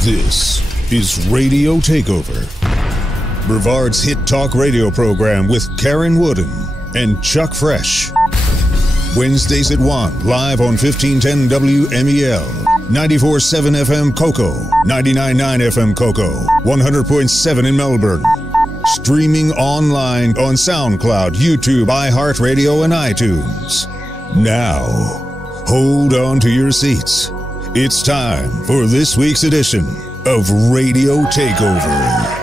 This is Radio TakeOver, Brevard's hit talk radio program with Karen Wooden and Chuck Fresh. Wednesdays at 1, live on 1510 WMEL, 94.7 FM Cocoa, 99.9 FM Cocoa, 100.7 in Melbourne. Streaming online on SoundCloud, YouTube, iHeartRadio, and iTunes. Now, hold on to your seats. It's time for this week's edition of Radio TakeOver.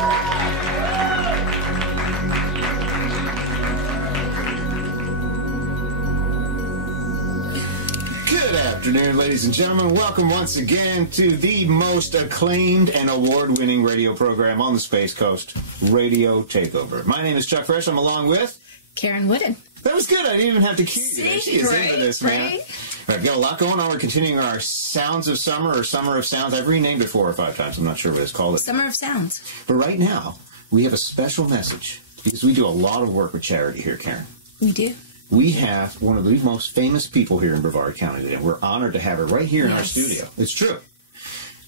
Good afternoon, ladies and gentlemen. Welcome once again to the most acclaimed and award-winning radio program on the Space Coast, Radio TakeOver. My name is Chuck Fresh. I'm along with Karen Wooden. That was good. I didn't even have to cue you. She is into this, man. Right? I've got a lot going on. We're continuing our Sounds of Summer or Summer of Sounds. I've renamed it 4 or 5 times. I'm not sure what it's called. Summer of Sounds. But right now, we have a special message because we do a lot of work with charity here, Karen. We do. We have one of the most famous people here in Brevard County today. We're honored to have her right here in our studio. It's true.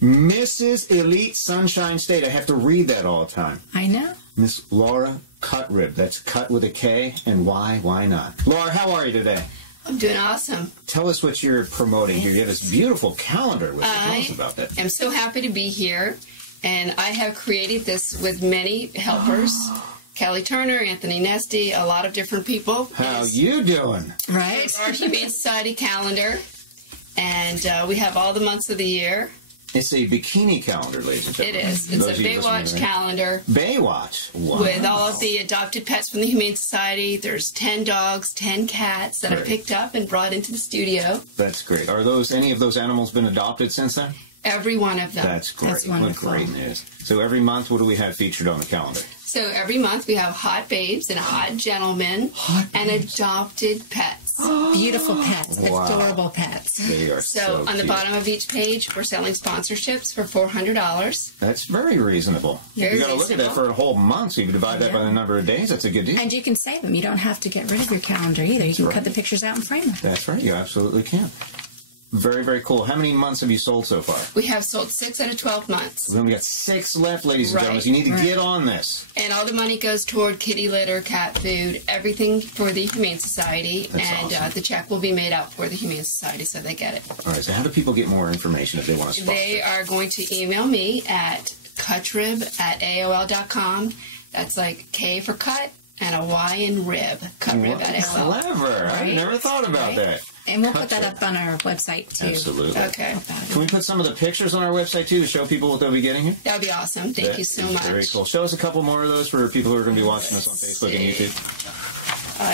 Mrs. Elite Sunshine State. I have to read that all the time. I know. Miss Laura Cutrib. That's cut with a K. And why not? Laura, how are you today? I'm doing awesome. Tell us what you're promoting here. You have this beautiful calendar with you. Tell us about that. I'm so happy to be here. And I have created this with many helpers. Kelly Turner, Anthony Nesty, a lot of different people. How you doing? Right. It's our Humane Society calendar. And we have all the months of the year. It's a bikini calendar, ladies and gentlemen. It is. It's a Baywatch calendar. Baywatch? Wow. With all of the adopted pets from the Humane Society. There's 10 dogs, 10 cats that I picked up and brought into the studio. That's great. Are any of those animals been adopted since then? Every one of them. That's great. That's wonderful. What great news. So every month, what do we have featured on the calendar? So every month we have hot babes and hot gentlemen and adopted pets. Beautiful pets. Wow. Adorable pets. They are So on the bottom of each page, we're selling sponsorships for $400. That's very reasonable. Very you got to look at that for a whole month, so you can divide that by the number of days. That's a good deal. And you can save them. You don't have to get rid of your calendar either. You can cut the pictures out and frame them. That's right. You absolutely can. Very, very cool. How many months have you sold so far? We have sold 6 out of 12 months. Then we got 6 left, ladies and gentlemen. So you need to get on this. And all the money goes toward kitty litter, cat food, everything for the Humane Society. That's awesome. The check will be made out for the Humane Society, so they get it. All right. So how do people get more information if they want to sponsor? They are going to email me at cutrib@aol.com. That's like K for cut and a Y in rib. Cutrib@aol. Clever. Right? I never thought about that. And we'll put that up on our website, too. Absolutely. Okay. Can we put some of the pictures on our website, too, to show people what they'll be getting here? That would be awesome. Thank you so much. Very cool. Show us a couple more of those for people who are going to be watching us on Facebook and YouTube.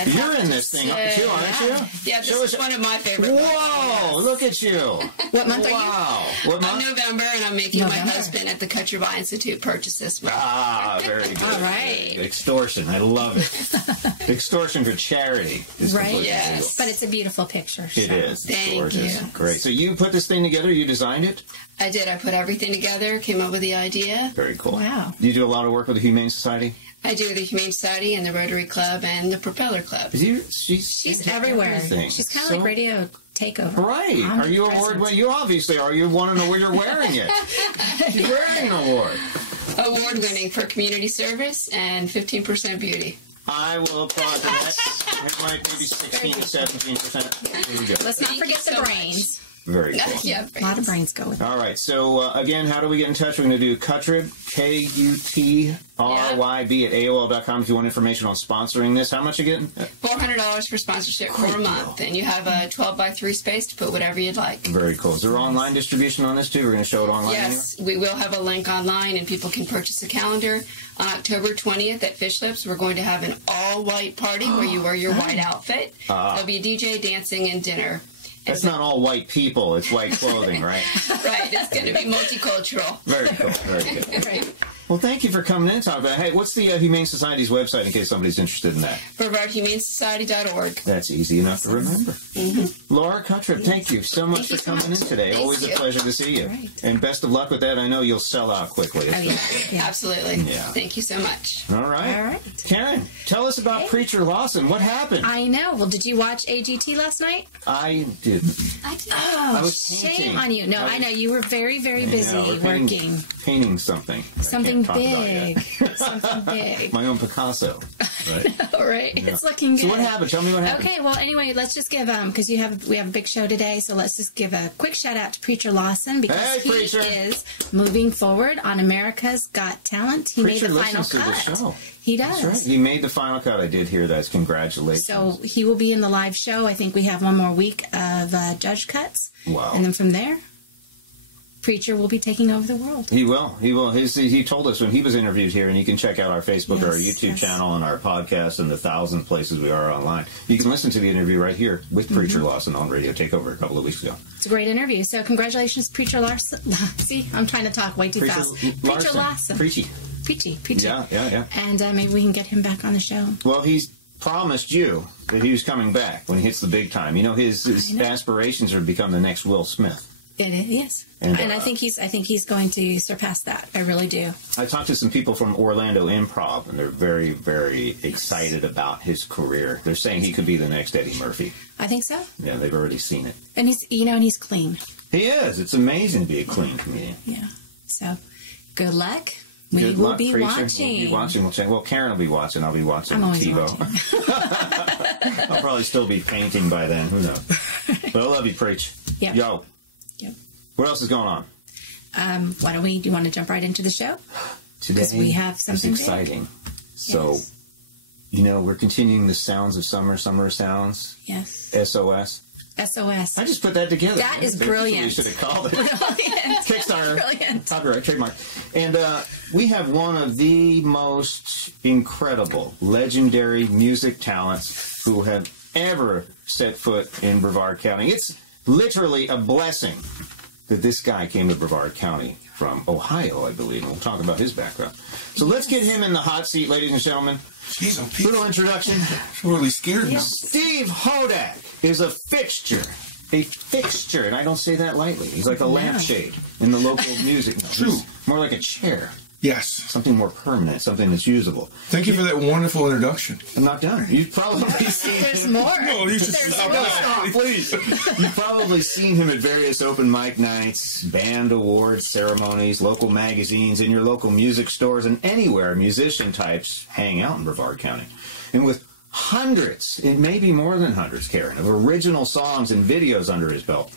You're in this thing too, aren't you? Yeah, this is one of my favorite books. Whoa, look at you. What month are you? Wow. What month? I'm November, and I'm making my husband at the Cut Your Buy Institute purchase this month. Ah, very good. All right. Extortion. I love it. Extortion for charity. Right? Yes. But it's a beautiful picture. So. It is. It's Thank gorgeous. you. Great. So you put this thing together? You designed it? I did. I put everything together, came up with the idea. Very cool. Wow. Do you do a lot of work with the Humane Society? I do the Humane Society and the Rotary Club and the Propeller Club. She's everywhere. Everything. She's kind of like Radio TakeOver. Right. Are you award-winning? You obviously are. You want to know where you're wearing it. She's wearing an award. Award-winning for community service and 15% beauty. I will applaud that. It might maybe 16 to 17%. Here we go. Let's not forget the brains. Very cool. Yeah, A lot of brains go with it. All right. So, again, how do we get in touch? We're going to do Cutrib, Kutryb at AOL.com if you want information on sponsoring this. How much are you getting? $400 for sponsorship for a month. And you have a 12x3 space to put whatever you'd like. Very cool. Is there online distribution on this, too? We're going to show it online? Yes. We will have a link online, and people can purchase a calendar. On October 20th at Fish Lips, we're going to have an all-white party where you wear your white outfit. There'll be DJ, dancing, and dinner. That's not all white people. It's white clothing, right? Right. It's going to be multicultural. Very cool. Very good. Right. Well, thank you for coming in and talking about it. Hey, what's the Humane Society's website in case somebody's interested in that? BrevardHumaneSociety.org. That's easy enough to remember. Mm-hmm. Laura Cuttripp, thank you so much for coming in today. Thank Always you. a pleasure to see you. Right. And best of luck with that. I know you'll sell out quickly. Absolutely. Yeah. Thank you so much. All right. All right. Karen, tell us about Preacher Lawson. What happened? I know. Well, did you watch AGT last night? I didn't. Oh, I was painting. shame on you. No, I know. You were very, very busy working. Painting something. Something big. Something big. My own Picasso. Right? All right. It's looking good. So what happened? Tell me what happened. Okay, well, anyway, let's just give, because we have a big show today, so let's just give a quick shout out to Preacher Lawson, because Hey, he Preacher. is moving forward on America's Got Talent. He Preacher made the final listens to cut. the show. He does. That's right. He made the final cut. I did hear that. Congratulations. So he will be in the live show. I think we have one more week of judge cuts. Wow. And then from there, Preacher will be taking over the world. He will. He will. He told us when he was interviewed here, and you can check out our Facebook or our Yes, YouTube yes. channel and our podcast and the 1,000 places we are online. You can listen to the interview right here with Preacher Lawson on Radio Takeover a couple of weeks ago. It's a great interview. So congratulations, Preacher Lawson. See, I'm trying to talk way too fast. Preacher Lawson. Preachy. Preachy. Yeah. And maybe we can get him back on the show. Well, he's promised you that he was coming back when he hits the big time. You know, his aspirations are to become the next Will Smith. It is, yes. And I think he's going to surpass that. I really do. I talked to some people from Orlando Improv, and they're very, very excited about his career. They're saying he could be the next Eddie Murphy. I think so. Yeah, they've already seen it. And he's clean. He is. It's amazing to be a clean comedian. Yeah. So, good luck. We Good will luck, be Preacher. watching. We'll be watching. Well, Karen will be watching. I'll be watching I'm always TiVo. watching. I'll probably still be painting by then. Who knows? But I love you, Preach. Yep. Yo. Yep. What else is going on? Why don't we? Do you want to jump right into the show? Today we have something is exciting. So, Yes. you know, we're continuing the sounds of summer sounds. Yes. SOS. SOS. I just put that together. That is brilliant. We should have called it. Brilliant. Kickstarter. Brilliant. Copyright, trademark. And we have one of the most incredible, legendary music talents who have ever set foot in Brevard County. It's literally a blessing that this guy came to Brevard County from Ohio, I believe, and we'll talk about his background. So let's get him in the hot seat, ladies and gentlemen. Jeez, I'm Little introduction. really scared now. Steve Hodak is a fixture, and I don't say that lightly. He's like a lampshade in the local music. True. He's more like a chair, Yes. something more permanent, something that's usable. Thank you for that wonderful introduction. I'm not done. You've probably seen There's him. more. No, you should There's stop more. that. Please. You've probably seen him at various open mic nights, band awards, ceremonies, local magazines, in your local music stores, and anywhere musician types hang out in Brevard County. And with hundreds, it may be more than hundreds, Karen, of original songs and videos under his belt,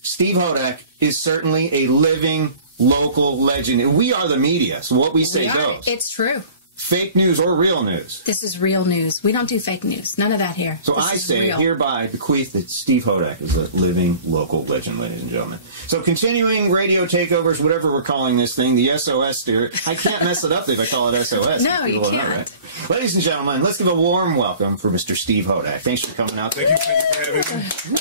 Steve Hodak is certainly a living local legend. We are the media, so what we say goes. It's true. Fake news or real news. This is real news. We don't do fake news. None of that here. So This I is say, real. hereby bequeath that Steve Hodak is a living local legend, ladies and gentlemen. So continuing radio takeovers, whatever we're calling this thing, the SOS steer. I can't mess it up if I call it SOS. No, you People will know, can't. right? Ladies and gentlemen, let's give a warm welcome for Mr. Steve Hodak. Thanks for coming out. Thank you for having me.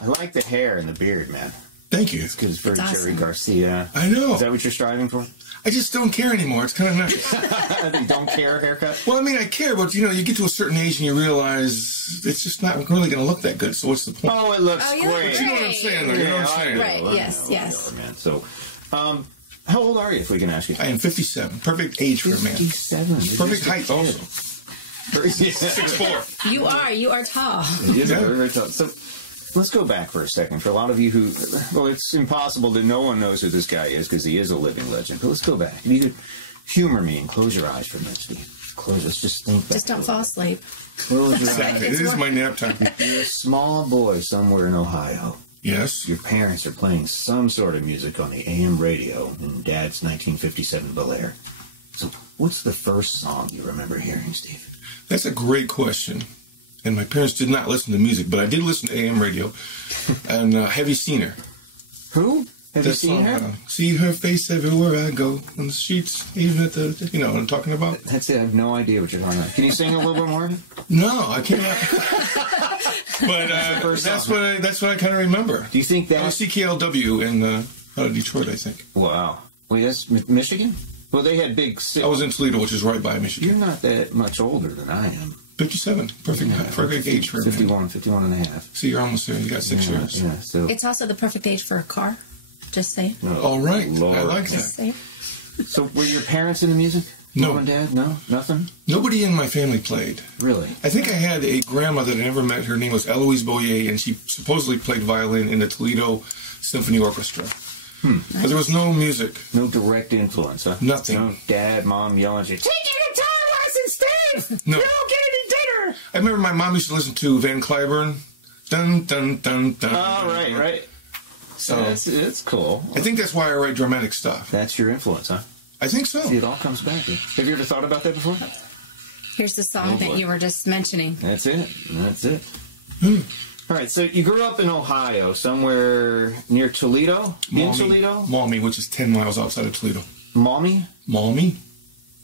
I like the hair and the beard, man. Thank you. It's because it's very It's Jerry awesome. Garcia. I know. Is that what you're striving for? I just don't care anymore. It's kind of nice. The don't care haircut? Well, I mean, I care, but, you get to a certain age and you realize it's just not really going to look that good. So what's the point? Oh, it looks Oh, you look great. You know what I'm saying, though. You know what I'm saying. Right, I yes, know, yes. whatever, man. So, how old are you, if we can ask you? I am 57. Perfect age for a man. 57. Perfect height also. 6'4". You are tall. He is Yeah. very, very tough. So let's go back for a second. For a lot of you who, well, it's impossible that no one knows who this guy is because he is a living legend. But let's go back. If you could humor me and close your eyes for a minute, Steve. Let's just think back. Just don't fall asleep. Close your Exactly. eyes. This is my nap time. You're a small boy somewhere in Ohio. Yes. Your parents are playing some sort of music on the AM radio in Dad's 1957 Bel Air. So what's the first song you remember hearing, Steve? That's a great question. And my parents did not listen to music, but I did listen to AM radio. And have you seen her? Who? Have you That seen song, her? See her face everywhere I go, on the streets, even at the, you know what I'm talking about? That's it. I have no idea what you're talking about. Can you sing a little bit more? No, I can't. But first that's song. what I kind of remember. Do you think that? CKLW in out of Detroit, I think. Wow. Well, yes, Michigan? Well, they had big... I was in Toledo, which is right by Michigan. You're not that much older than I am. 57. Perfect age for everything. 51 and a half. See, you're almost there. You got 6 years. Yeah, so... It's also the perfect age for a car. Just saying. Oh, all right. Lord. I like Just that. saying. So were your parents into music? No. Mom and Dad? No? Nothing? Nobody in my family played. Really? I think I had a grandmother that I never met. Her name was Eloise Boyer, and she supposedly played violin in the Toledo Symphony Orchestra. But there was no music. No direct influence, huh? Nothing. No dad, mom yelling at you, take your guitar lessons, Steve! No. You don't get any dinner! I remember my mom used to listen to Van Cliburn. Dun, dun, dun, dun. Oh, right. So it's cool. I think that's why I write dramatic stuff. That's your influence, huh? I think so. See, it all comes back. Have you ever thought about that before? Here's the song that you were just mentioning. That's it. All right, so you grew up in Ohio, somewhere near Toledo? In Toledo? Maumee, which is 10 miles outside of Toledo. Maumee? Maumee.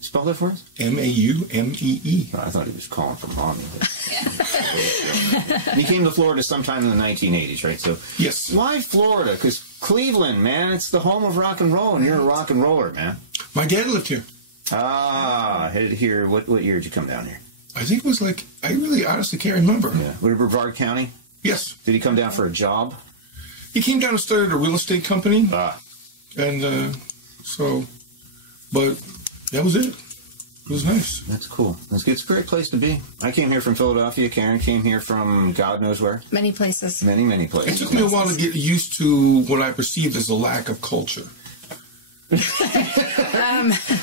Spell that for us? Maumee. Oh, I thought he was calling from Maumee. You came to Florida sometime in the 1980s, right? So yes. Why Florida? Because Cleveland, man, it's the home of rock and roll, and you're a rock and roller, man. My dad lived here. Headed here. What year did you come down here? I think it was like, I really honestly can't remember. Yeah. What, Brevard County? Yes. Did he come down for a job? He came down and started a real estate company. And but that was it. It was nice. That's cool. It's a great place to be. I came here from Philadelphia. Karen came here from God knows where. Many places. Many places. It took me a while to get used to what I perceived as a lack of culture.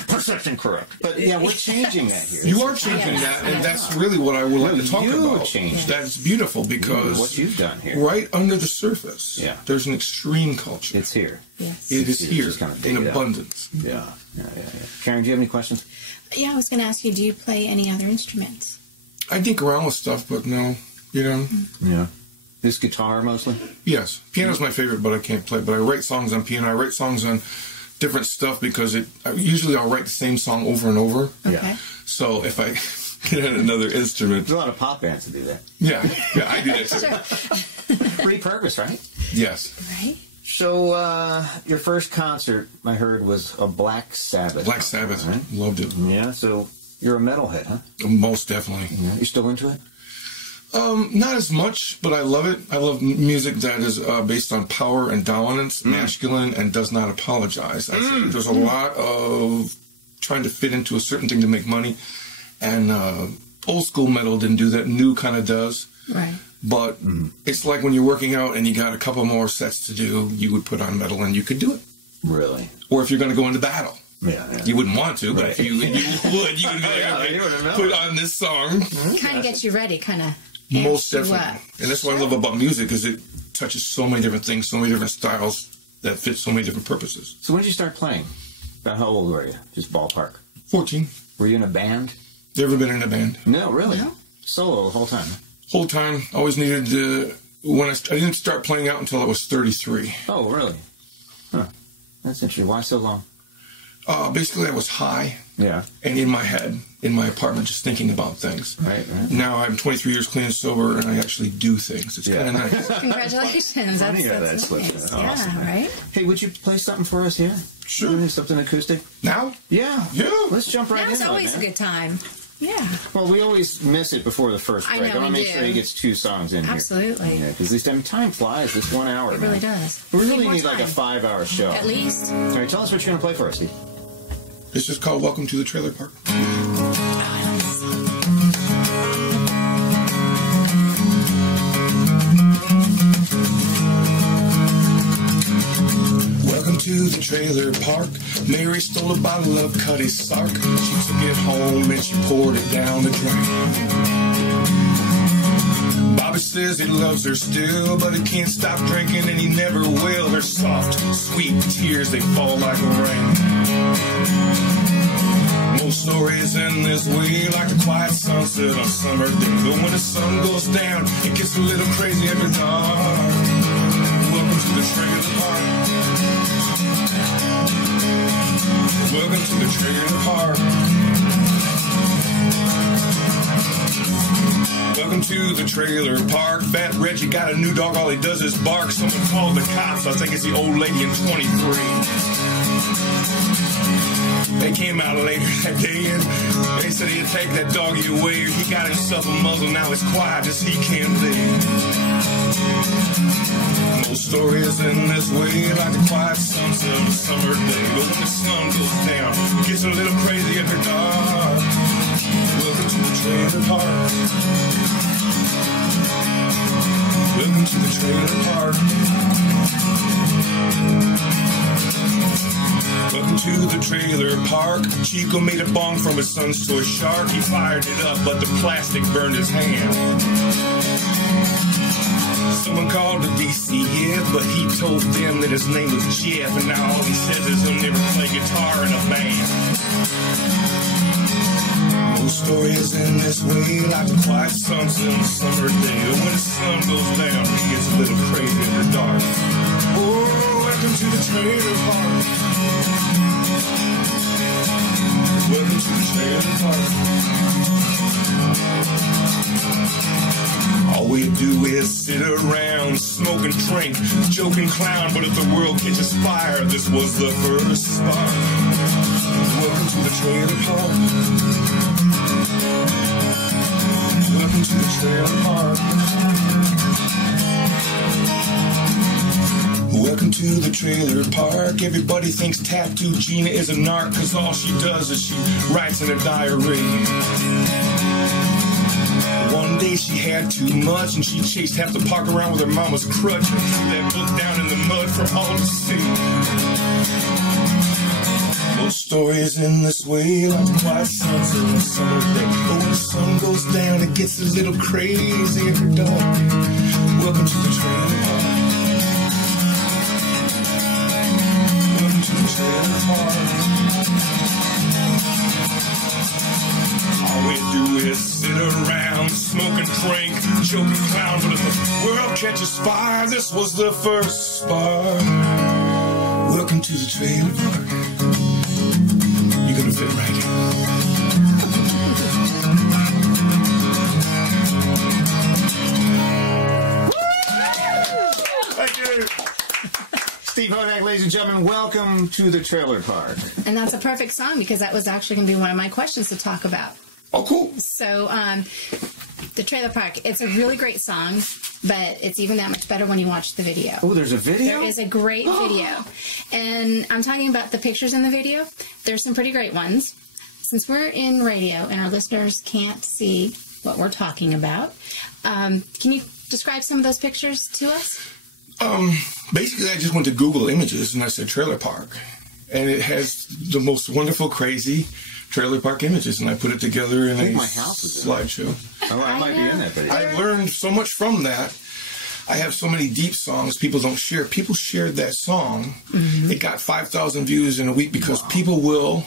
Perception correct. But yeah, we're changing that here. You are changing that, and that's really what I would like to talk about. Changed. That's beautiful because what you've done here, right under the surface, there's an extreme culture. It's here. Yes. It is here in abundance. Yeah. Karen, do you have any questions? Yeah, I was going to ask you, do you play any other instruments? I dig around with stuff, but no, Yeah. This guitar mostly? Yes. Piano's my favorite, but I can't play. But I write songs on piano. I write songs on different stuff because usually I'll write the same song over and over. Okay. Yeah. So if I get another instrument. There's a lot of pop bands that do that. Yeah, I do that too. Repurposed, right? Yes. Right. So your first concert, I heard, was a Black Sabbath. Black Sabbath. Right? Loved it. Yeah, so you're a metalhead, huh? Most definitely. Yeah. You still into it? Not as much, but I love it. I love music that is based on power and dominance, masculine, and does not apologize. I think there's a lot of trying to fit into a certain thing to make money, and old school metal didn't do that. New kind of does. Right. But it's like when you're working out and you got a couple more sets to do, you would put on metal and you could do it. Really? Or if you're going to go into battle. Yeah. You wouldn't want to, but if you would, you would put on this song. Kind of gets you ready, kind of. Most definitely. And that's what I love about music, is it touches so many different things, so many different styles that fit so many different purposes. So when did you start playing? About how old were you? Just ballpark. 14. Were you in a band? Never been in a band. No, really? No? Solo the whole time? Whole time. Always needed to... I didn't start playing out until I was 33. Oh, really? Huh. That's interesting. Why so long? Basically, I was high. Yeah. And in my head, in my apartment, just thinking about things. Right. Now I'm 23 years clean and sober, and I actually do things. It's kind of nice. Congratulations. That's nice. Awesome. Yeah, right? Hey, would you play something for us here? Sure. Something acoustic? Now? Yeah. Let's jump right in. That's always a good time. Yeah. Well, we always miss it before the first break. I want to make sure he gets 2 songs in Absolutely. here. Absolutely. Because time flies. This 1 hour. It really does. We really need like a 5-hour show. At least. All right, tell us what you're going to play for us, Steve. It's just called Welcome to the Trailer Park. Welcome to the trailer park. Mary stole a bottle of Cuddy's Sark. She took it home and she poured it down the drain. Bobby says he loves her still, but he can't stop drinking and he never will. Her soft, sweet tears, they fall like rain. Most stories end this way, like a quiet sunset on summer day. But when the sun goes down, it gets a little crazy every dark. Welcome to the trailer park. Welcome to the trailer park. Welcome to to the trailer park. Fat Reggie got a new dog, all he does is bark. Someone called the cops, I think it's the old lady in 23. They came out later that day and they said he'd take that doggy away. He got himself a muzzle, now it's quiet as he can be. Most stories in this way, like the quiet sunset of a summer day. But when the sun goes down, it gets a little crazy after dark. Welcome to the trailer park. Welcome to the trailer park. Welcome to the trailer park. Chico made a bong from his son's toy shark. He fired it up, but the plastic burned his hand. Someone called the DCF, but he told them that his name was Jeff, and now all he says is he'll never play guitar in a band. Most stories in this way, like the quiet sunset on a summer day. But when the sun goes down, it gets a little crazy in the dark. Oh, welcome to the trailer park. Welcome to the trailer park. All we do is sit around, smoke and drink, joke and clown. But if the world catches fire, this was the first spark. Welcome to the trailer park. Welcome to the trailer park. Welcome to the trailer park. Everybody thinks Tattoo Gina is a narc, cause all she does is she writes in a diary. One day she had too much and she chased half the park around with her mama's crutch and threw that book down in the mud for all to see. Most stories in this way, like the quiet sunset on a summer day. But when the sun goes down, it gets a little crazy after dark. Welcome to the trailer park. Welcome to the trailer park. All we do is sit around, smoke and drink, joke and clown. But if the world catches fire, this was the first spark. Welcome to the trailer park. You're gonna fit right in. Thank you. Steve Hodak, ladies and gentlemen, welcome to the trailer park. And that's a perfect song because that was actually going to be one of my questions to talk about. Oh, cool. So, the trailer park, it's a really great song, but it's even that much better when you watch the video. Oh, there's a video? There is a great video. And I'm talking about the pictures in the video. There's some pretty great ones. Since we're in radio and our listeners can't see what we're talking about, can you describe some of those pictures to us? Basically, I just went to Google Images and I said trailer park. And it has the most wonderful, crazy trailer park images, and I put it together in a slideshow. Oh, I might be in that video. I learned so much from that. I have so many deep songs people don't share. People shared that song. Mm-hmm. It got 5,000 views in a week because people will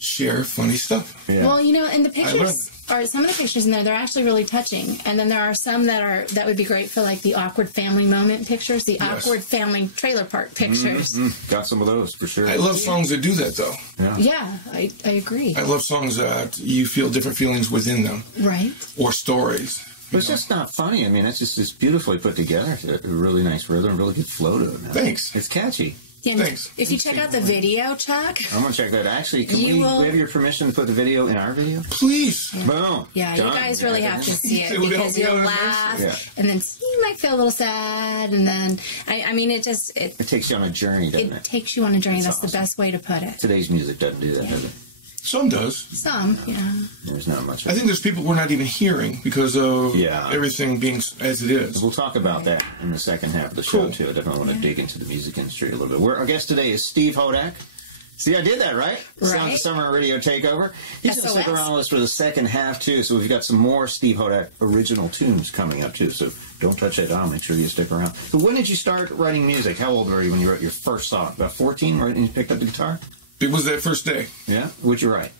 share funny stuff. Yeah. Well, you know, and the pictures are some of the pictures in there. They're actually really touching, and then there are some that would be great for like the awkward family moment pictures, the awkward family trailer park pictures. Mm-hmm. Got some of those for sure. I love songs that do that, though. Yeah, I agree. I love songs that you feel different feelings within them, right? Or stories. But it's just not funny. I mean, it's beautifully put together. It's a really nice rhythm, really good flow to it. Thanks. It's catchy. Yeah, thanks. If you check out the video, Chuck. I'm going to check that. Actually, can we have your permission to put the video in our video? Please. Yeah. Boom. Yeah, done. You guys really have to see it because you'll laugh, and then you might feel a little sad, and then, I mean, it takes you on a journey, doesn't it? It takes you on a journey. That's awesome. the best way to put it. Today's music doesn't do that, does it? Some does. Some, yeah. There's not much. I think there's people we're not even hearing because of everything being as it is. We'll talk about that in the second half of the show, too. I definitely want to dig into the music industry a little bit. Our guest today is Steve Hodak. See, I did that, right? Sounds of Summer Radio Takeover. He's going to stick around with us for the second half, too. So we've got some more Steve Hodak original tunes coming up, too. So don't touch that dial. Make sure you stick around. So when did you start writing music? How old were you when you wrote your first song? About 14 when you picked up the guitar? It was that first day. Yeah? What'd you write?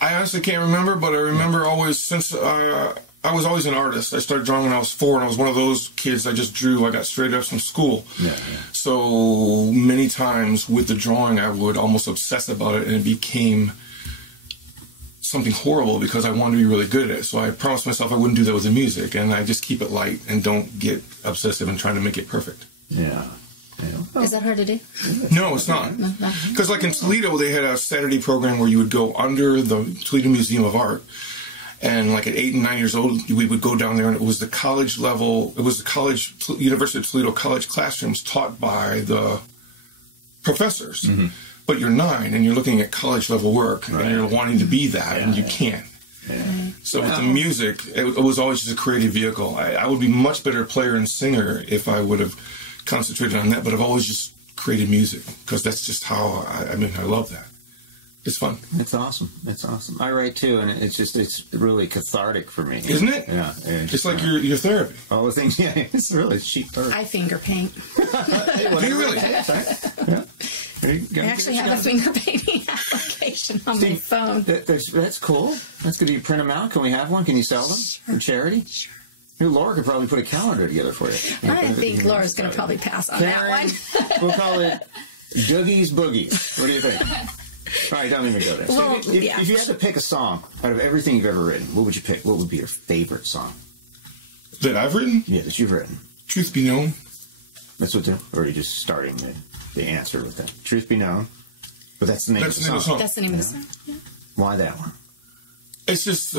I honestly can't remember, but I remember always, since I was always an artist. I started drawing when I was 4, and I was one of those kids that just drew. I got straight F's from school. Yeah. So many times with the drawing, I would almost obsess about it, and it became something horrible because I wanted to be really good at it. So I promised myself I wouldn't do that with the music, and I just keep it light and don't get obsessive and trying to make it perfect. Yeah. Is that hard to do? No, it's not. Because like in Toledo, they had a Saturday program where you would go under the Toledo Museum of Art, and like at 8 and 9 years old, we would go down there, and it was the college level, it was the college, University of Toledo college classrooms taught by the professors. Mm-hmm. But you're 9 and you're looking at college level work, and you're wanting to be that, and you can't. Yeah. So with the music, it was always just a creative vehicle. I would be much better player and singer if I would have concentrated on that, but I've always just created music because that's just how I love that. It's fun. It's awesome. It's awesome. I write too, and it's really cathartic for me. Isn't it? Yeah. It's like your therapy. All the things, yeah. It's really cheap therapy. I finger paint. Do you really? Yeah. I actually have a finger painting application on my phone. That's cool. That's good. Do you print them out? Can we have one? Can you sell them for charity? Sure. Laura could probably put a calendar together for you. I think Laura's going to probably pass on that one. We'll call it Doogie's Boogies. What do you think? All right, don't even go there. Well, so if you had to pick a song out of everything you've ever written, what would you pick? What would be your favorite song? That I've written? Yeah, that you've written. Truth Be Known. That's what or are you just starting the answer with that? Truth Be Known. But that's the name of the song. That's the name of the song. Yeah. Why that one? It's just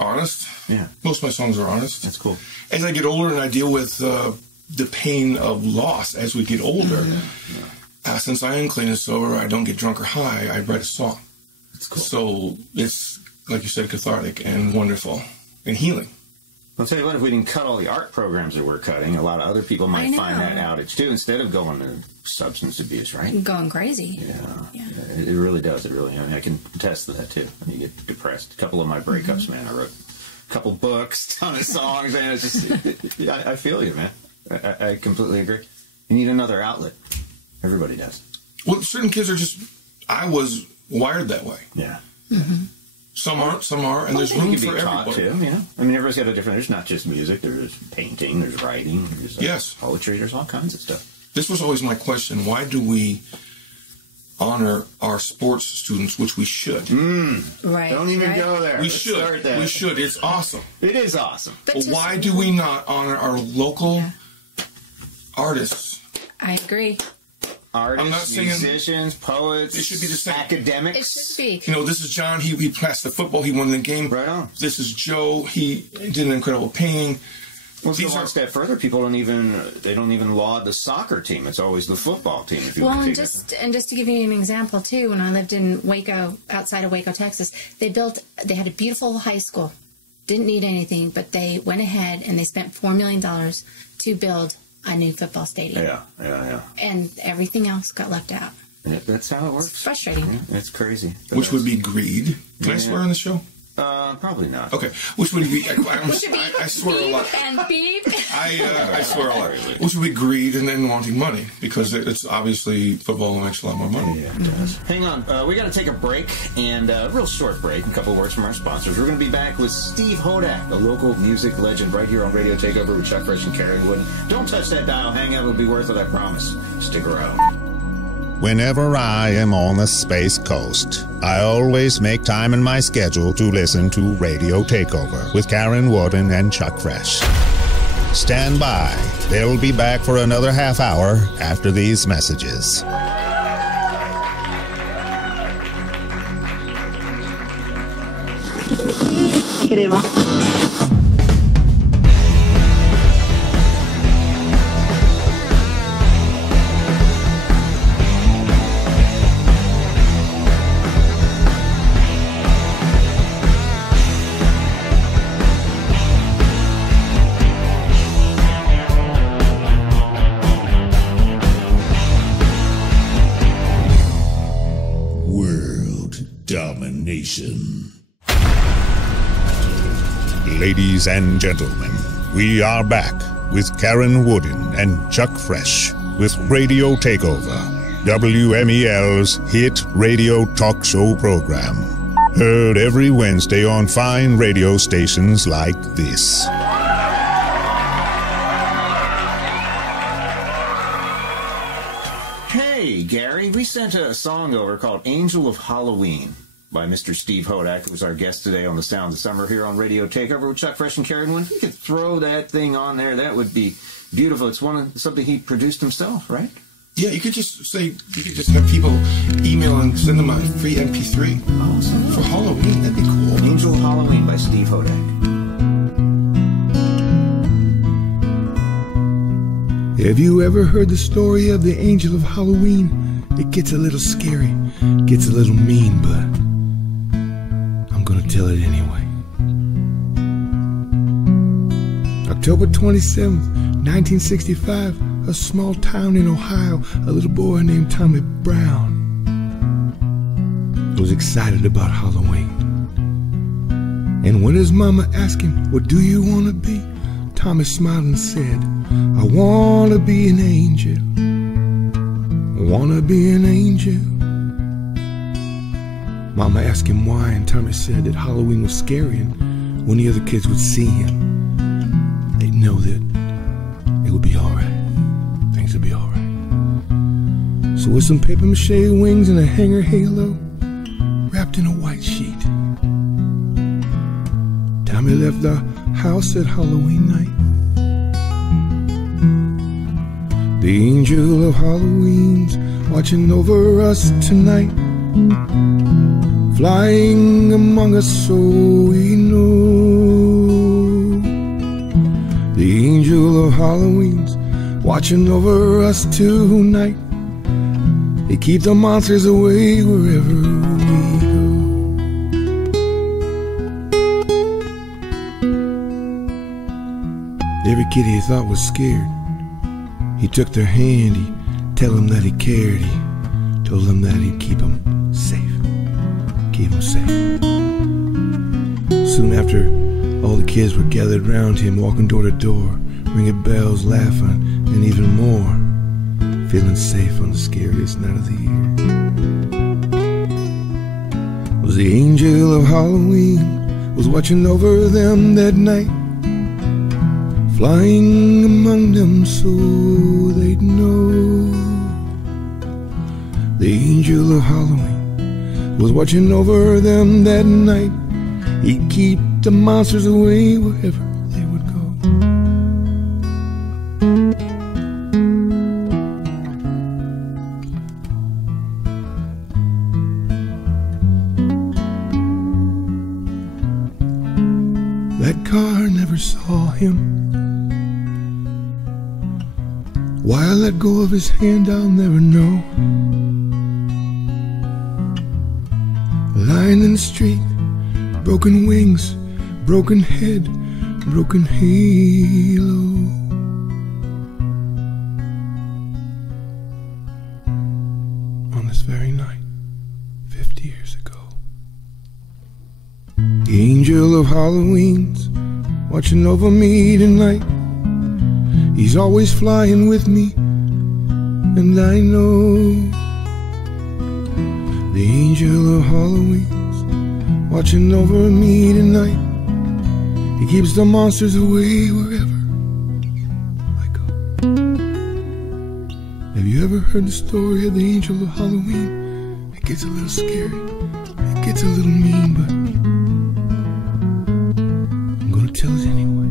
honest. Yeah. Most of my songs are honest. That's cool. As I get older and I deal with the pain of loss as we get older, since I am clean and sober, I don't get drunk or high, I write a song. That's cool. So it's, like you said, cathartic and wonderful and healing. I'll tell you what, if we didn't cut all the art programs that we're cutting, a lot of other people might find that outage too, instead of going to substance abuse, right? Going crazy. Yeah. It really does. It really, I can attest to that too. When you get depressed. A couple of my breakups, man, I wrote a couple books, ton of songs, man. It's just, I feel you, man. I completely agree. You need another outlet. Everybody does. Well, certain kids are just, I was wired that way. Yeah. Mm-hmm. Some are, and there's room for everybody. Too, you know? I mean, everybody's got a different, there's not just music, there's painting, there's writing, there's poetry, there's all kinds of stuff. This was always my question. Why do we honor our sports students, which we should? Right. Don't even go there. We should. We should. It's awesome. It is awesome. But why do we not honor our local artists? I agree. Artists, I'm not saying musicians, poets, it should be the same. Academics. It should be. You know, this is John. He passed the football. He won the game. Right on. This is Joe. He did an incredible painting. Well, so one step further, people don't even laud the soccer team. It's always the football team. If you want to and just to give you an example too, when I lived in Waco, outside of Waco, Texas, they had a beautiful high school. Didn't need anything, but they went ahead and they spent $4 million to build a new football stadium. Yeah. And everything else got left out. Yeah, that's how it works. It's frustrating. Yeah, it's crazy. Which would be greed. Can I swear on the show? Probably not. Okay. Which would be? I swear a lot. And beep. I swear a lot. Which would be greed and then wanting money, because it's obviously football makes a lot more money. Yeah, it does. Hang on. We got to take a break, and a real short break. A couple of words from our sponsors. We're going to be back with Steve Hodak, a local music legend, right here on Radio TakeOver with Chuck Fresh and Karen Wood. Don't touch that dial. Hang out. It'll be worth it. I promise. Stick around. Whenever I am on the Space Coast, I always make time in my schedule to listen to Radio TakeOver with Karen Woden and Chuck Fresh. Stand by. They'll be back for another half hour after these messages. Domination. Ladies and gentlemen, we are back with Karen Woden and Chuck Fresh with Radio TakeOver, WMEL's hit radio talk show program. Heard every Wednesday on fine radio stations like this. Hey, Gary, we sent a song over called Angel of Halloween. by Mr. Steve Hodak, who's our guest today on the Sounds of Summer here on Radio Takeover with Chuck Fresh and Karen Wood. If you could throw that thing on there, that would be beautiful. It's something he produced himself, right? Yeah, you could just have people email and send them a free MP3 for Halloween. That'd be cool. Angel of Halloween by Steve Hodak. Have you ever heard the story of the Angel of Halloween? It gets a little scary, gets a little mean, but I'm gonna tell it anyway. October 27th, 1965, a small town in Ohio, a little boy named Tommy Brown was excited about Halloween. And when his mama asked him, "What do you want to be?" Tommy smiled and said, "I want to be an angel. I want to be an angel." Mama asked him why, and Tommy said that Halloween was scary, and when the other kids would see him, they'd know that it would be all right. Things would be all right. So with some paper mache wings and a hanger halo wrapped in a white sheet, Tommy left the house at Halloween night. The angel of Halloween's watching over us tonight, flying among us so we know. The angel of Halloween's watching over us tonight. He keeps the monsters away wherever we go. Every kid he thought was scared, he took their hand, he'd tell them that he cared, he told them that he'd keep them safe, keep them safe. Soon after, all the kids were gathered round him, walking door to door, ringing bells, laughing, and even more, feeling safe on the scariest night of the year. Was the angel of Halloween was watching over them that night, flying among them so they'd know. The angel of Halloween was watching over them that night. He'd keep the monsters away wherever they would go. That car never saw him. Why I let go of his hand, I'll never know. Lying in the street, broken wings, broken head, broken halo. On this very night, 50 years ago, the angel of Halloween's watching over me tonight. He's always flying with me, and I know the angel of Halloween's watching over me tonight. He keeps the monsters away wherever I go. Have you ever heard the story of the angel of Halloween? It gets a little scary, it gets a little mean, but I'm gonna tell it anyway.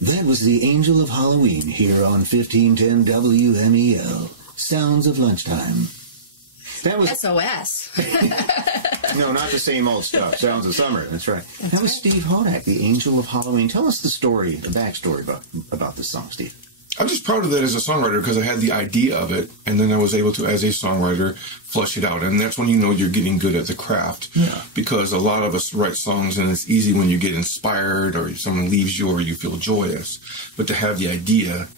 That was the Angel of Halloween here on 1510 WMEL. Sounds of Lunchtime. That was SOS. No, not the same old stuff. Sounds of Summer. That's right. That was Steve Hodak, the Angel of Halloween. Tell us the story, the backstory about this song, Steve. I'm just proud of that as a songwriter because I had the idea of it, and then I was able to, as a songwriter, flush it out. And that's when you know you're getting good at the craft. Yeah. Because a lot of us write songs, and it's easy when you get inspired or someone leaves you or you feel joyous. But to have the idea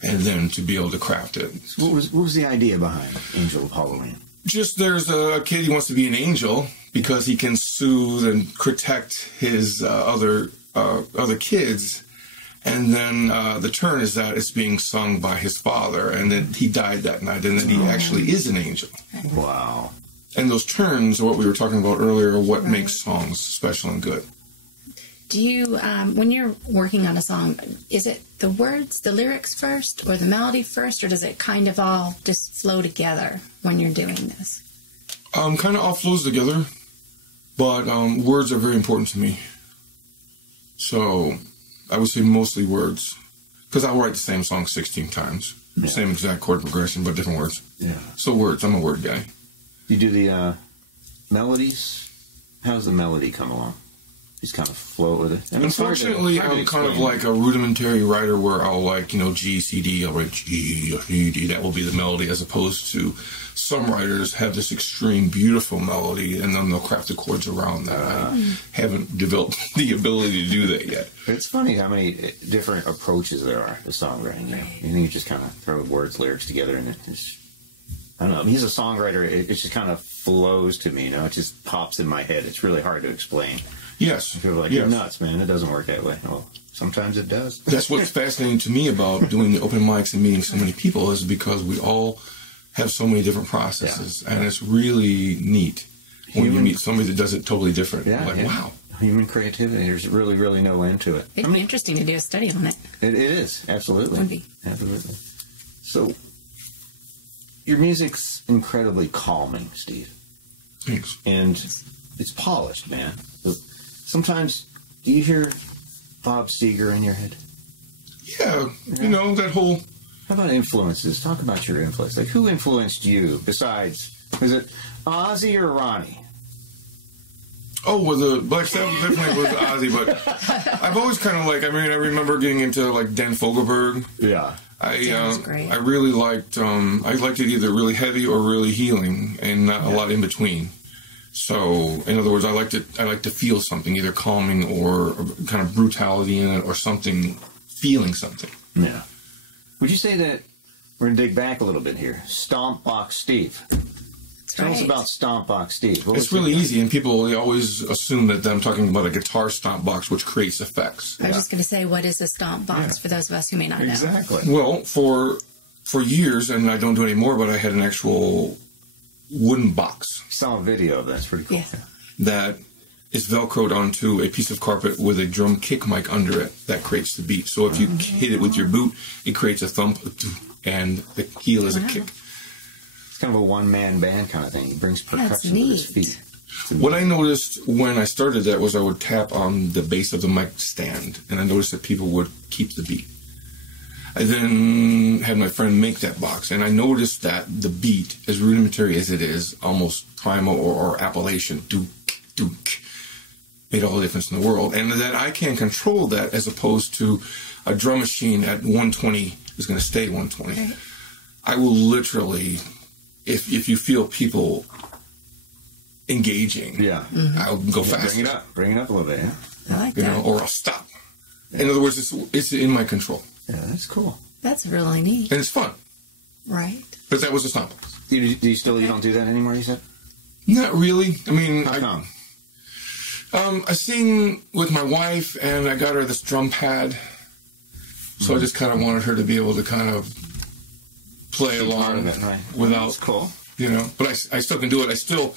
and then to be able to craft it. So what was the idea behind Angel of Halloween? Just there's a kid who wants to be an angel because he can soothe and protect his other kids. And then the turn is that it's being sung by his father, and that he died that night, and that he actually is an angel. Wow. And those turns are what we were talking about earlier, what makes songs special and good. Do you, when you're working on a song, is it the words, the lyrics first, or the melody first, or does it kind of all just flow together when you're doing this? Kind of all flows together, but words are very important to me. So I would say mostly words, because I'll write the same song 16 times, same exact chord progression, but different words. Yeah. So words, I'm a word guy. You do the melodies? How's the melody come along? Just kind of flow with it. I mean, unfortunately, I'm kind of like a rudimentary writer where I'll like, G, C, D, I'll write G, C, D, that will be the melody, as opposed to some writers have this extreme, beautiful melody, and then they'll craft the chords around that. I haven't developed the ability to do that yet. It's funny how many different approaches there are to songwriting. You just kind of throw words, lyrics together, and it's, I don't know. He's a songwriter. It just kind of flows to me, It just pops in my head. It's really hard to explain. Yes. People are like, you're nuts, man. It doesn't work that way. Well, sometimes it does. That's what's fascinating to me about doing the open mics and meeting so many people, is because we all have so many different processes, and it's really neat when you meet somebody that does it totally different. Wow. Human creativity. There's really, really no end to it. It'd be interesting to do a study on it. It is. Absolutely. Would be. Absolutely. So, your music's incredibly calming, Steve. Thanks. And it's polished, man. Sometimes, do you hear Bob Seger in your head? Yeah, that whole... How about influences? Talk about your influence. Like, who influenced you besides... Is it Ozzy or Ronnie? Oh, well, the Black Sabbath definitely was Ozzy, but I've always kind of like... I remember getting into, like, Dan Fogelberg. Yeah. Great. I really liked... I liked it either really heavy or really healing, and not a lot in between. So, in other words, I like to feel something, either calming or kind of brutality in it, or something, feeling something. Yeah. Would you say that, we're going to dig back a little bit here, Stomp Box Steve? Tell us about Stomp Box Steve. It's really easy, and people always assume that I'm talking about a guitar stomp box, which creates effects. I was just going to say, what is a stomp box for those of us who may not know? Exactly. Well, for years, and I don't do it anymore, but I had an actual wooden box. I saw a video of that. It's pretty cool. Yeah. That is Velcroed onto a piece of carpet with a drum kick mic under it that creates the beat. So if you hit it with your boot, it creates a thump, and the heel is a kick. It's kind of a one-man band kind of thing. He brings percussion to his feet. What I noticed when I started that was I would tap on the base of the mic stand, and I noticed that people would keep the beat. I then had my friend make that box, and I noticed that the beat, as rudimentary as it is, almost primal or Appalachian, dook, dook, made all the difference in the world. And that I can control that, as opposed to a drum machine at 120 is going to stay 120. Okay. I will literally, if you feel people engaging, I'll go faster. Bring it up a little bit, I like that. Or I'll stop. In other words, it's in my control. Yeah, that's cool. That's really neat. And it's fun. Right. But that was a stomp. You don't do that anymore, you said? Not really. I mean, how come? I sing with my wife, and I got her this drum pad. So I just kind of wanted her to be able to kind of play along without... That's cool. But I still can do it. I still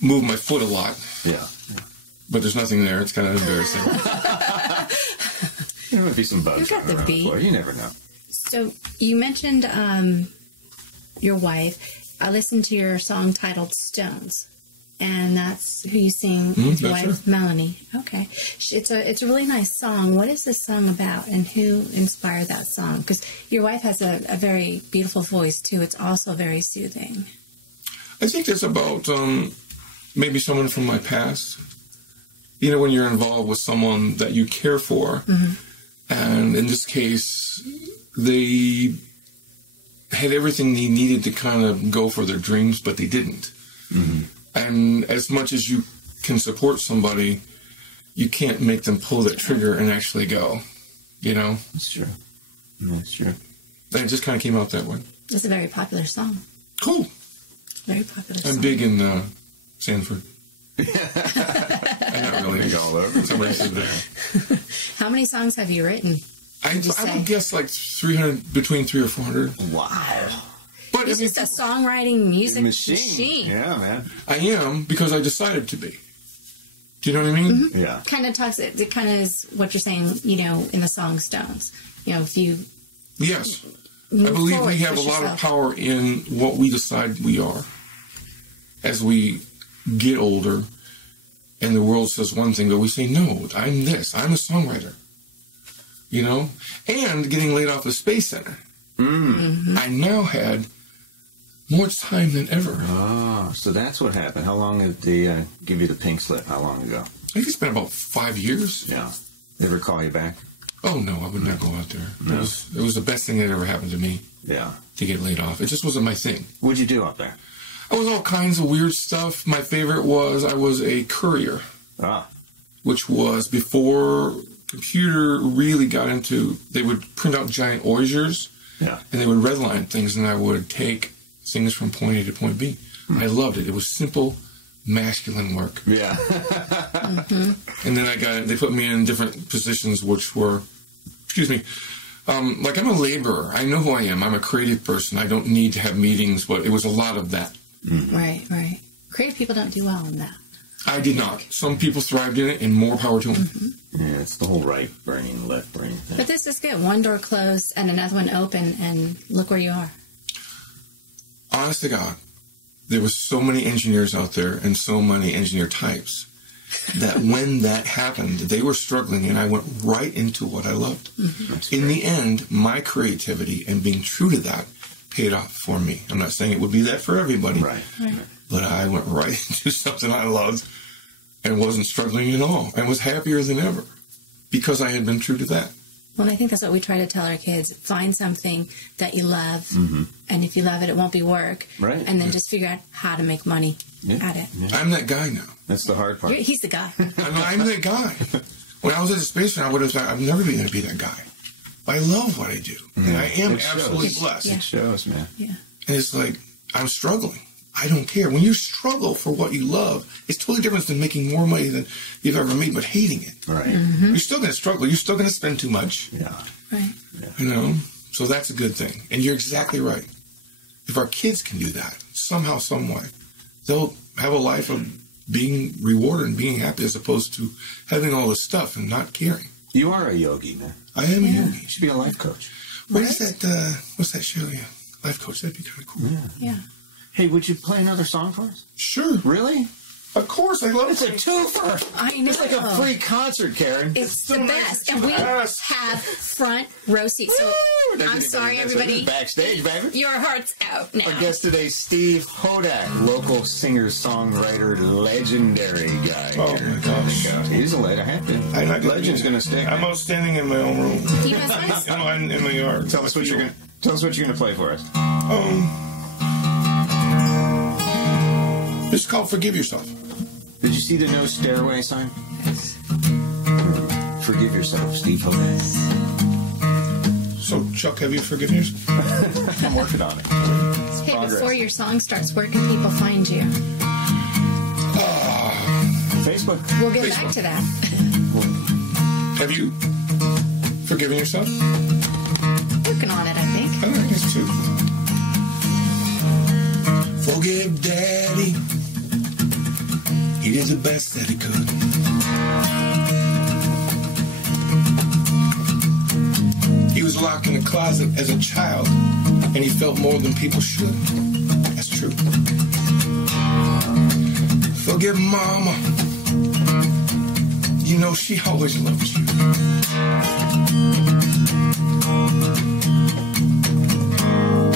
move my foot a lot. Yeah. But there's nothing there. It's kind of embarrassing. There might be some bugs. You've got the beat. You never know. So you mentioned your wife. I listened to your song titled Stones, and that's who you sing with your wife, Melanie. Okay. It's a really nice song. What is this song about, and who inspired that song? Because your wife has a very beautiful voice, too. It's also very soothing. I think it's about maybe someone from my past. When you're involved with someone that you care for, and in this case, they had everything they needed to kind of go for their dreams, but they didn't. And as much as you can support somebody, you can't make them pull that trigger and actually go, That's true. That's true. And it just kind of came out that way. It's a very popular song. Cool. Very popular song. I'm big in Sanford. I'm not really all over. Somebody said that. How many songs have you written? I would guess like 300, between 300 or 400. Wow. But It's just a songwriting music machine. Yeah, man. I am, because I decided to be. Do you know what I mean? Mm-hmm. Yeah. Kind of talks. It kind of is what you're saying. You know, in the song Stones. You know, if you. Yes. I believe we have a lot of power in what we decide we are. As we get older, and the world says one thing, but we say, no, I'm this. I'm a songwriter. You know? And getting laid off the Space Center. Mm-hmm. I now had more time than ever. Oh, so that's what happened. How long did they give you the pink slip? How long ago? I think it's been about 5 years. Yeah. They ever call you back? Oh, no, I would not go out there. No. It was the best thing that ever happened to me. Yeah. To get laid off. It just wasn't my thing. What'd you do out there? I was all kinds of weird stuff. My favorite was I was a courier. Ah. Which was before computer really got into, they would print out giant oisers. Yeah. And they would redline things, and I would take things from point A to point B. I loved it. It was simple, masculine work. Yeah. Mm-hmm. And then they put me in different positions, which were, like I'm a laborer. I know who I am. I'm a creative person. I don't need to have meetings, but it was a lot of that. Mm-hmm. Right, right. Creative people don't do well in that. I did not. Some people thrived in it, and more power to them. Mm-hmm. Yeah, it's the whole right brain, left brain thing. But this is good. One door closed and another one open, and look where you are. Honest to God, there were so many engineers out there and so many engineer types that when that happened, they were struggling, and I went right into what I loved. Mm-hmm. In the end, my creativity and being true to that paid off for me. I'm not saying it would be that for everybody, Right. But I went right into something I loved and wasn't struggling at all and was happier than ever because I had been true to that. Well, I think that's what we try to tell our kids. Find something that you love, and if you love it, it won't be work. Right. And then just figure out how to make money at it. Yeah. I'm that guy now. That's the hard part. He's the guy. I'm that guy. When I was at the Space Center, I would have thought, I'm never going to be that guy. But I love what I do. And I am absolutely blessed. Yeah. It shows, man. Yeah. And it's like, I'm struggling. I don't care. When you struggle for what you love, it's totally different than making more money than you've ever made, but hating it. Right. Mm-hmm. You're still going to struggle. You're still going to spend too much. Yeah. Right. You know? So that's a good thing. And you're exactly right. If our kids can do that, somehow, some way, they'll have a life of being rewarded and being happy as opposed to having all this stuff and not caring. You are a yogi, man. I am a yogi. You should be a life coach. What is that? What's that show? Yeah. Life coach. That'd be kind of cool. Yeah. Hey, would you play another song for us? Sure. Really? Of course. I love it. It's a twofer. I know. It's like a free concert, Karen. It's the so best. nice. And we Yes. have front row seats. So Woo! I'm sorry, everybody. Backstage, baby. Your heart's out now. Our guest today, Steve Hodak, local singer, songwriter, legendary guy. Oh, here. my gosh. He's a legend. I have to. I'm not Legend's going to stick. I'm outstanding in my own room. He was nice. in my yard. Tell us what you're going to play for us. It's called Forgive Yourself. Did you see the no stairway sign? Yes. Forgive yourself, Steve Hodak. So, Chuck, have you forgiven yourself? I'm working on it. Hey, Progress. before your song starts, where can people find you? Facebook. We'll get back to that. Have you forgiven yourself? Working on it, I think. I think it's too. Forgive Daddy. He did the best that he could. He was locked in a closet as a child, and he felt more than people should. That's true. Forgive Mama. You know she always loved you.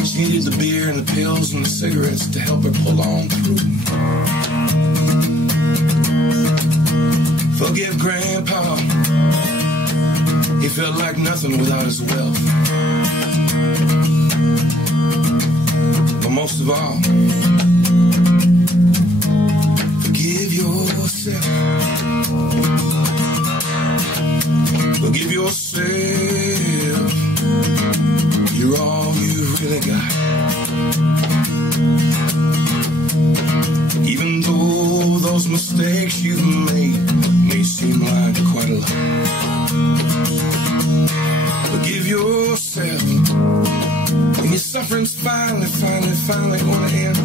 She needed the beer and the pills and the cigarettes to help her pull on through. Forgive Grandpa. He felt like nothing without his wealth. But most of all, forgive yourself. Forgive yourself. You're all you really got. Even though those mistakes you've made may seem like quite a lot. Forgive yourself. When your suffering's finally gonna end.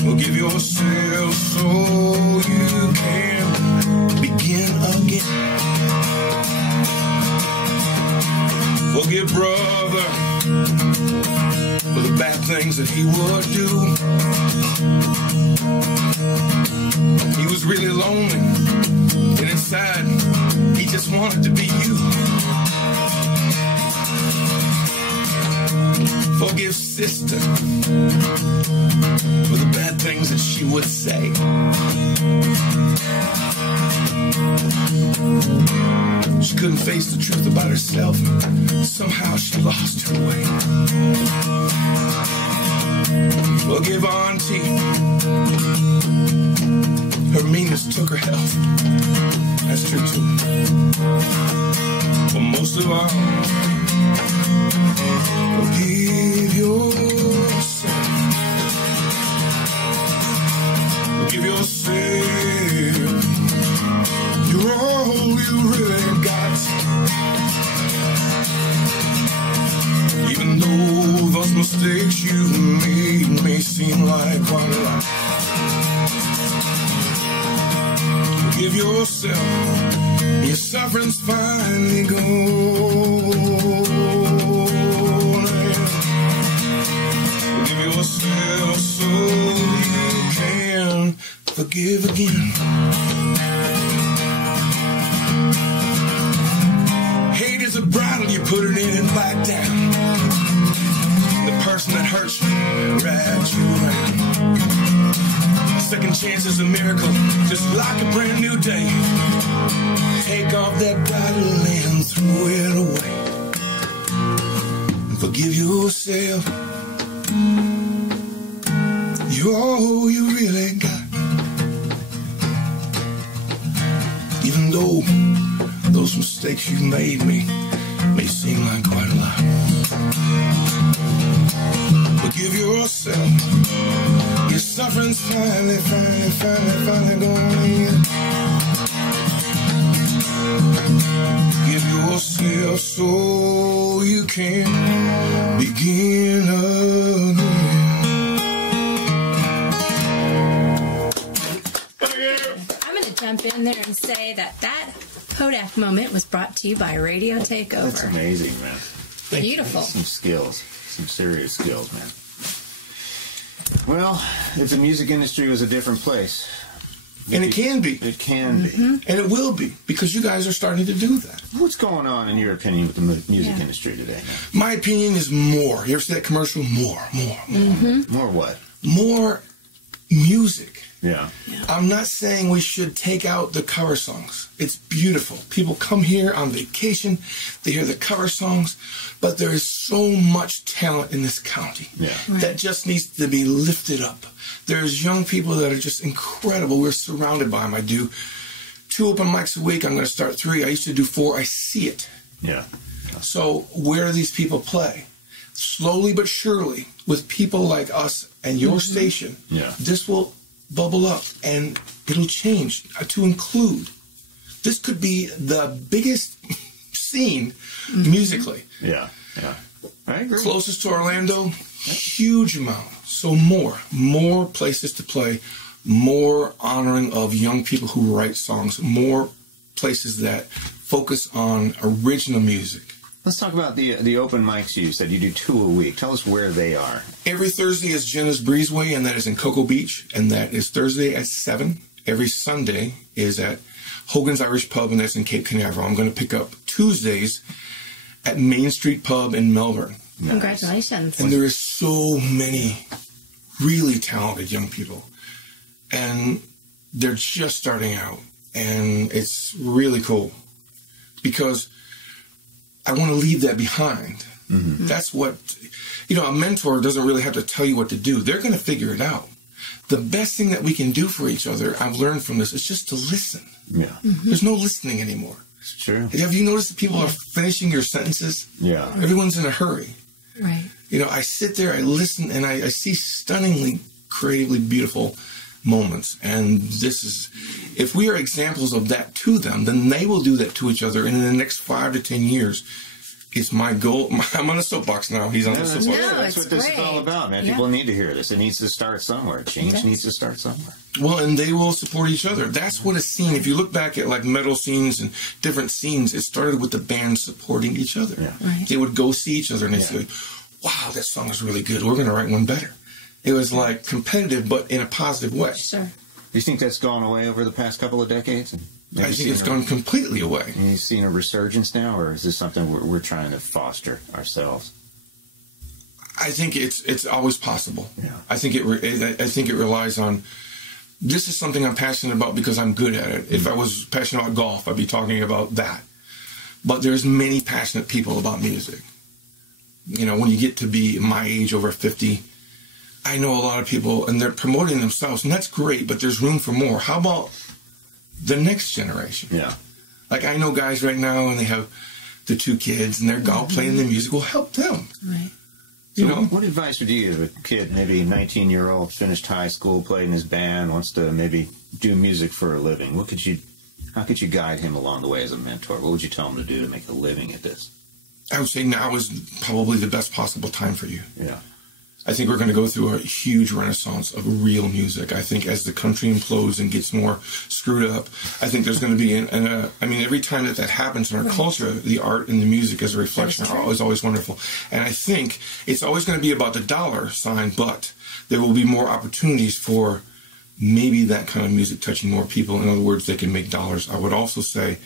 Forgive Forgive yourself so you can begin again. Forgive brother for the bad things that he would do. He was really lonely, and inside he just wanted to be you. Forgive sister for the bad things that she would say. She couldn't face the truth about herself. Somehow she lost her way. Forgive auntie. Her meanness took her health. That's true too. But most of all, forgive yourself. Forgive yourself. You're all you really got. Even though those mistakes you made may seem like quite a lot. Forgive yourself. Your suffering's finally gone. Forgive yourself so you can forgive again. Hate is a bridle, you put it in and back down. The person that hurts you, rides you around. A second chance is a miracle, just like a brand new day. Take off that bridle and throw it away. And forgive yourself. You're all you really got. Even though those mistakes you made may seem like quite a lot. Forgive yourself. Your suffering's finally going. Give yourself so you can begin again. I'm going to jump in there and say that Hodak moment was brought to you by Radio TakeOver. That's amazing, man. Beautiful. Some skills. Some serious skills, man. Well, if the music industry was a different place. And it can be. It can be. And it will be, because you guys are starting to do that. What's going on, in your opinion, with the music industry today, man? My opinion is more. You ever see that commercial? More. More what? More music. Yeah. I'm not saying we should take out the cover songs. It's beautiful. People come here on vacation, they hear the cover songs, but there is so much talent in this county that just needs to be lifted up. There's young people that are just incredible. We're surrounded by them. I do 2 open mics a week. I'm going to start 3. I used to do 4. I see it. Yeah. So where do these people play? Slowly but surely, with people like us and your station, this will bubble up and it'll change to include. This could be the biggest scene musically. Yeah. I agree. Closest to Orlando, huge amount. So more places to play, more honoring of young people who write songs, more places that focus on original music. Let's talk about the open mics you said you do 2 a week. Tell us where they are. Every Thursday is Jenna's Breezeway, and that is in Cocoa Beach, and that is Thursday at 7. Every Sunday is at Hogan's Irish Pub, and that's in Cape Canaveral. I'm going to pick up Tuesdays at Main Street Pub in Melbourne. Nice. Congratulations. And there is so many really talented young people, and they're just starting out, and it's really cool because I want to leave that behind. That's what, a mentor doesn't really have to tell you what to do. They're going to figure it out. The best thing that we can do for each other, I've learned from this, is just to listen. Yeah. There's no listening anymore. It's true. Have you noticed that people are finishing your sentences? Yeah. Everyone's in a hurry. Right. I sit there, I listen, and I see stunningly, creatively beautiful moments. And this is, if we are examples of that to them, then they will do that to each other. And in the next 5 to 10 years, It's my goal. I'm on a soapbox now. He's on the soapbox. No, That's what this is all about, man. People need to hear this. It needs to start somewhere. Change needs to start somewhere. Well, and they will support each other. That's what a scene, if you look back at like metal scenes and different scenes, it started with the band supporting each other. Yeah. Right. They would go see each other and they'd say, wow, that song is really good. We're going to write one better. It was like competitive, but in a positive way. Sure. Do you think that's gone away over the past couple of decades? I think it's gone completely away. You've seen a resurgence now, or is this something we're trying to foster ourselves? I think it's always possible. Yeah. I think it relies on. This is something I'm passionate about because I'm good at it. If I was passionate about golf, I'd be talking about that. But there's many passionate people about music. You know, when you get to be my age, over 50, I know a lot of people, and they're promoting themselves, and that's great, but there's room for more. How about the next generation? Yeah. Like, I know guys right now, and they have the 2 kids, and they're all playing the music. Well, help them. Right. You know? What advice would you give a kid, maybe 19-year-old, finished high school, played in his band, wants to maybe do music for a living? How could you guide him along the way as a mentor? What would you tell him to do to make a living at this? I would say now is probably the best possible time for you. Yeah. I think we're going to go through a huge renaissance of real music. I think as the country implodes and gets more screwed up, I think there's going to be I mean, every time that happens in our culture, the art and the music as a reflection is always wonderful. And I think it's always going to be about the dollar sign, but there will be more opportunities for maybe that kind of music touching more people. In other words, they can make dollars. I would also say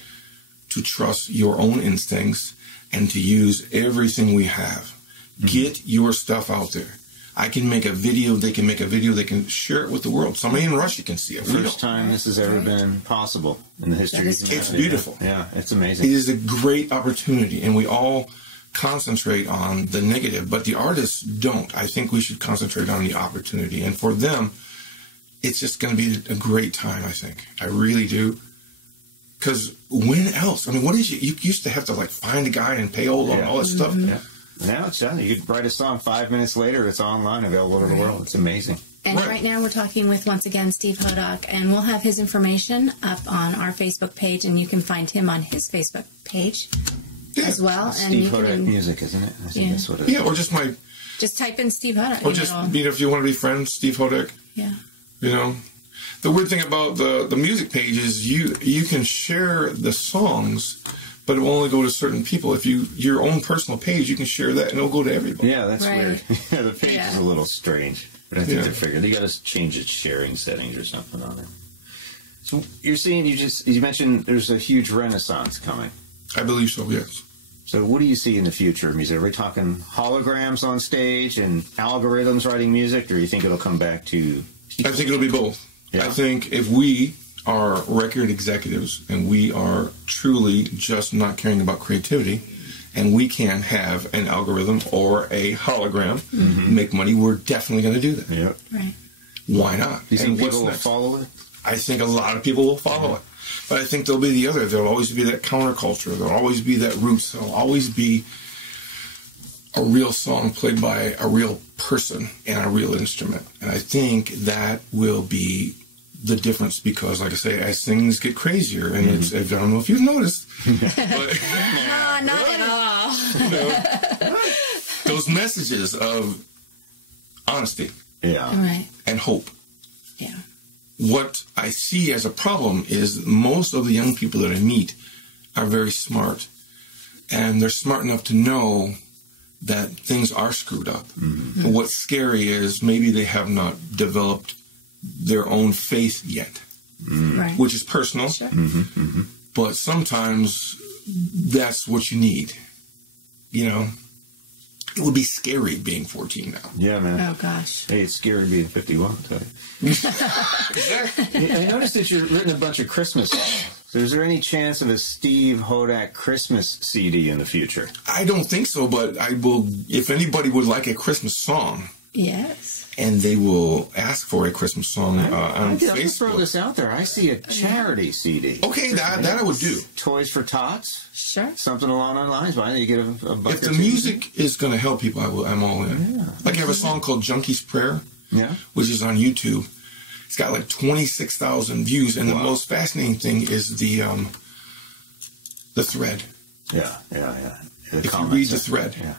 to trust your own instincts and to use everything we have. Get your stuff out there. I can make a video, they can make a video, they can share it with the world. Somebody in Russia can see it. First time this has ever been possible in the history of humanity. It's beautiful. Yeah, it's amazing. It is a great opportunity, and we all concentrate on the negative, but the artists don't. I think we should concentrate on the opportunity. And for them, it's just going to be a great time, I think. I really do. Because when else? I mean, what is it? You used to have to, like, find a guy and pay all that stuff. Yeah. Now it's done. You could write a song 5 minutes later. It's online, available to the world. It's amazing. And right now we're talking with, once again, Steve Hodak, and we'll have his information up on our Facebook page, and you can find him on his Facebook page as well. And Steve Hodak Music, isn't it? I think that's what it is. Yeah, or just type in Steve Hodak. Or just, if you want to be friends, Steve Hodak. Yeah. You know, the weird thing about the music page is you can share the songs, but it will only go to certain people. If your own personal page, you can share that and it'll go to everybody. Yeah, that's weird. Yeah, the page is a little strange, but I think they're figuring they got to change its sharing settings or something on there. So you're seeing, you mentioned there's a huge renaissance coming. I believe so. Yes. So what do you see in the future of music? Are we talking holograms on stage and algorithms writing music, or do you think it'll come back to people? I think it'll be both. Yeah. I think if we are record executives and we are truly just not caring about creativity, and we can have an algorithm or a hologram make money, we're definitely going to do that. Yeah. Right. Why not? Do you think people will follow it? I think a lot of people will follow it. But I think there'll be the other. There'll always be that counterculture. There'll always be that roots. There'll always be a real song played by a real person and a real instrument. And I think that will be the difference because, like I say, as things get crazier, and I don't know if you've noticed, but No, not at all. You know, those messages of honesty and hope. Yeah. What I see as a problem is most of the young people that I meet are very smart, and they're smart enough to know that things are screwed up. And what's scary is maybe they have not developed their own faith yet, which is personal. Sure. But sometimes that's what you need. You know, it would be scary being 14 now. Yeah, man. Oh, gosh. Hey, it's scary being 51, I'll tell you. I noticed that you've written a bunch of Christmas songs. So is there any chance of a Steve Hodak Christmas CD in the future? I don't think so, but I will, if anybody would like a Christmas song. Yes. And they will ask for a Christmas song on Facebook. Let's throw this out there. I see a charity CD. Okay, that I would do. Toys for Tots? Sure. Something along those lines. Why don't you get a bucket? If the music is going to help people, I'm all in. Yeah. Like I have a song called Junkie's Prayer, which is on YouTube. It's got like 26,000 views, and the most fascinating thing is the thread. Yeah. if you read the thread. Yeah.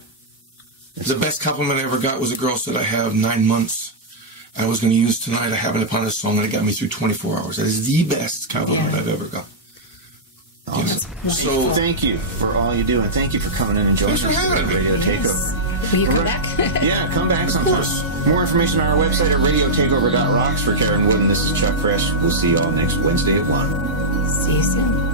The best compliment I ever got was a girl said, I have 9 months. I was going to use Tonight I Happened Upon a Song, and it got me through 24 hours. That is the best compliment I've ever got. Awesome. So thank you for all you do, and thank you for coming in and joining us on Radio Takeover. Will you come back? Yeah, come back sometime. More information on our website at radiotakeover.rocks. For Karen Wooden, this is Chuck Fresh. We'll see you all next Wednesday at 1. See you soon.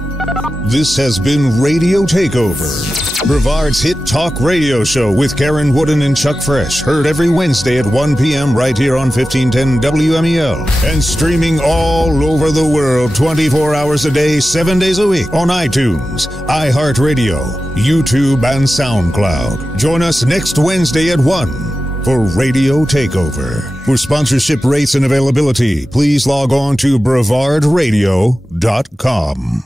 This has been Radio Takeover, Brevard's hit talk radio show with Karen Wooden and Chuck Fresh. Heard every Wednesday at 1 p.m. right here on 1510 WMEL. And streaming all over the world 24 hours a day, 7 days a week on iTunes, iHeartRadio, YouTube, and SoundCloud. Join us next Wednesday at 1 for Radio Takeover. For sponsorship rates and availability, please log on to brevardradio.com.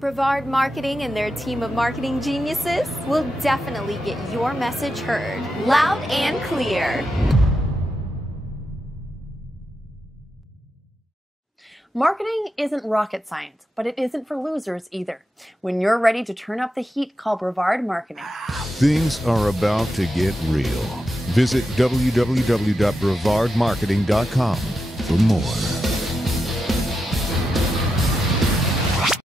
Brevard Marketing and their team of marketing geniuses will definitely get your message heard loud and clear. Marketing isn't rocket science, but it isn't for losers either. When you're ready to turn up the heat, call Brevard Marketing. Things are about to get real. Visit www.brevardmarketing.com for more.